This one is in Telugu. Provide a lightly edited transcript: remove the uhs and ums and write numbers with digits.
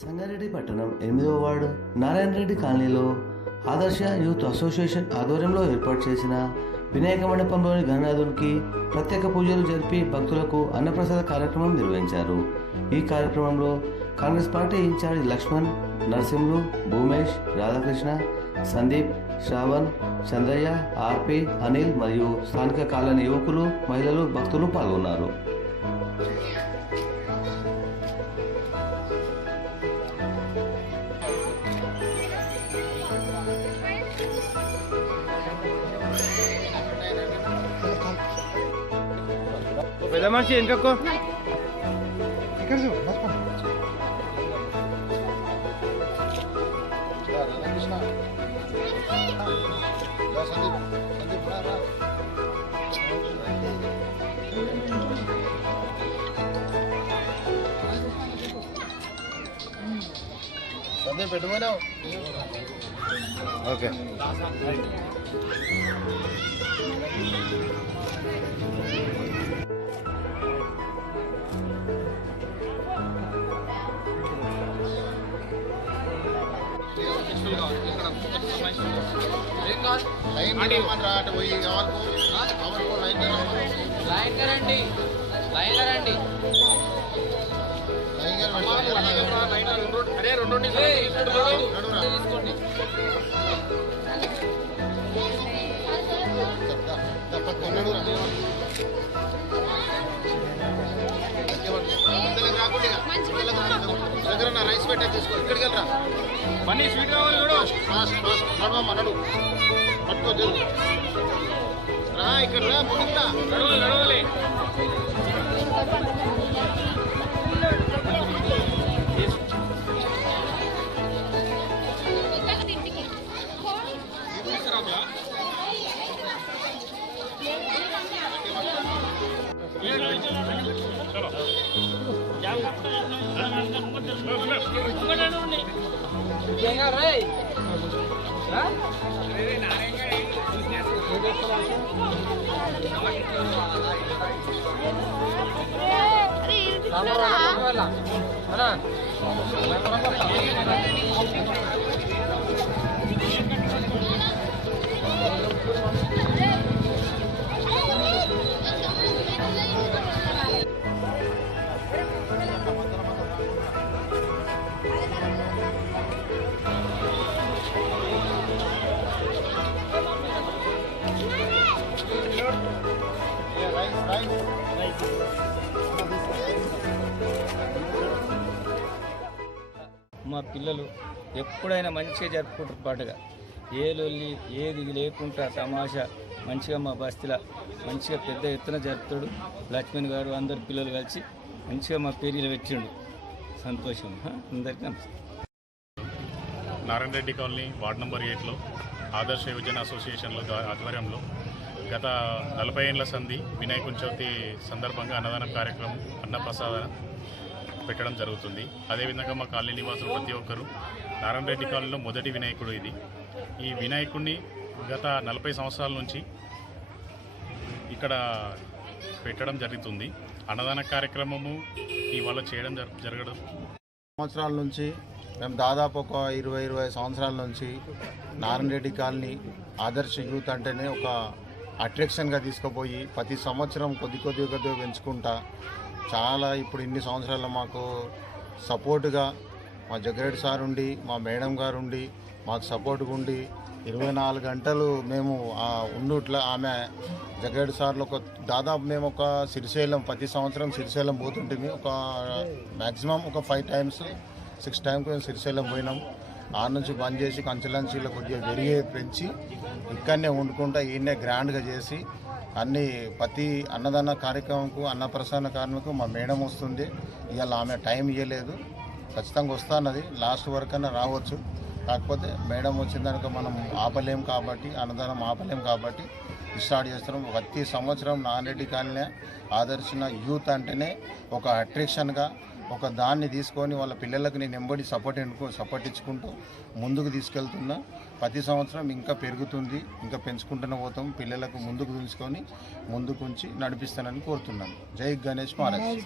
సంగారెడ్డి పట్టణం 8వ వార్డు నారాయణ రెడ్డి కాలనీలో ఆదర్శ యూత్ అసోసియేషన్ ఆధ్వర్యంలో ఏర్పాటు చేసిన వినాయక మండపంలోని గణనాథునికి ప్రత్యేక పూజలు జరిపి భక్తులకు అన్నప్రసాద కార్యక్రమం నిర్వహించారు. ఈ కార్యక్రమంలో కాంగ్రెస్ పార్టీ ఇన్ఛార్జ్ లక్ష్మణ్, నరసింహులు, భూమేష్, రాధాకృష్ణ, సందీప్, శ్రావణ్, చంద్రయ్య, ఆర్పి, అనిల్ మరియు స్థానిక కాలనీ యువకులు, మహిళలు, భక్తులు పాల్గొన్నారు. పెద్ద మనిషి వెనుకో ఇక్కడ సందీప్ పెట్టుకున్నావు. ఓకే రైస్ పెట్టే తీసుకో. ఇక్కడికి వెళ్ళరా పని స్వీట్ కావాలి నడు పట్టుకో జరుగు రా. ఇక్కడ రా నడవాలి. మా పిల్లలు ఎప్పుడైనా మంచిగా జరుపుకుంటారు పాటగా. ఏ లొల్లి ఏది లేకుండా తమాషా మంచిగా మా బస్తీలో మంచిగా పెద్ద ఎత్తున జరుపుతాడు. లక్ష్మణ్ గారు అందరు పిల్లలు కలిసి మంచిగా మా పేరీలు పెట్టిండు. సంతోషం అందరికీ నమస్తే. Narayana Reddy colony ward number 8లో ఆదర్శ యువజన అసోసియేషన్ల ఆధ్వర్యంలో గత 40 ఏళ్ల సంధి వినాయకుని చవితి సందర్భంగా అన్నదాన కార్యక్రమం అన్నప్రసాదన పెట్టడం జరుగుతుంది. అదేవిధంగా మా కాలనీ నివాసులు ప్రతి ఒక్కరు నారాయణ రెడ్డి కాలనీలో మొదటి వినాయకుడు ఇది. ఈ వినాయకుడిని గత 40 సంవత్సరాల నుంచి ఇక్కడ పెట్టడం జరుగుతుంది. అన్నదాన కార్యక్రమము ఇవాళ చేయడం జరగడం సంవత్సరాల నుంచి మేము దాదాపు ఒక 20-25 సంవత్సరాల నుంచి నారాయణ రెడ్డి కాలనీ ఆదర్శ యూత్ అంటేనే ఒక అట్రాక్షన్గా తీసుకుపోయి ప్రతి సంవత్సరం కొద్దిగా పెంచుకుంటా చాలా ఇప్పుడు ఇన్ని సంవత్సరాల్లో మాకు సపోర్టుగా మా జగ్గిరెడ్డి సార్ ఉండి, మా మేడం గారు ఉండి, మాకు సపోర్టుగా ఉండి 24 గంటలు మేము ఉండుట్లా ఆమె జగ్గిరెడ్డి సార్లు దాదాపు మేము ఒక శ్రీశైలం ప్రతి సంవత్సరం శ్రీశైలం పోతుంటే ఒక మ్యాక్సిమం ఒక 5 times 6 times మేము శ్రీశైలం పోయినాం. ఆ నుంచి బంద్ చేసి కంచెలంచీలో కొద్దిగా వెరిగే పెంచి ఇక్కడనే వండుకుంటా ఈయనే గ్రాండ్గా చేసి అన్ని ప్రతి అన్నదాన కార్యక్రమంకు అన్నప్రసాద కార్యక్రమంకు మా మేడం వస్తుంది. ఇవాళ ఆమె టైం ఇవ్వలేదు, ఖచ్చితంగా వస్తానది లాస్ట్ వరకన్నా రావచ్చు. కాకపోతే మేడం వచ్చిందనుక మనం ఆపలేం కాబట్టి అన్నదానం ఆపలేం కాబట్టి స్టార్ట్ చేస్తున్నాం. ప్రతి సంవత్సరం నారాయణ రెడ్డి కాలనీ ఆదర్శన యూత్ అంటేనే ఒక అట్రాక్షన్గా ఒక దాన్ని తీసుకొని వాళ్ళ పిల్లలకు నేను ఎంబడి సపోర్ట్ ఇచ్చుకుంటూ ముందుకు తీసుకెళ్తున్నా. ప్రతి సంవత్సరం ఇంకా పెరుగుతుంది, ఇంకా పెంచుకుంటూనే పోతాం. పిల్లలకు ముందుకు తీసుకొని ముందుకు ఉంచి నడిపిస్తానని కోరుతున్నాను. జై గణేష్ మహారాజ్.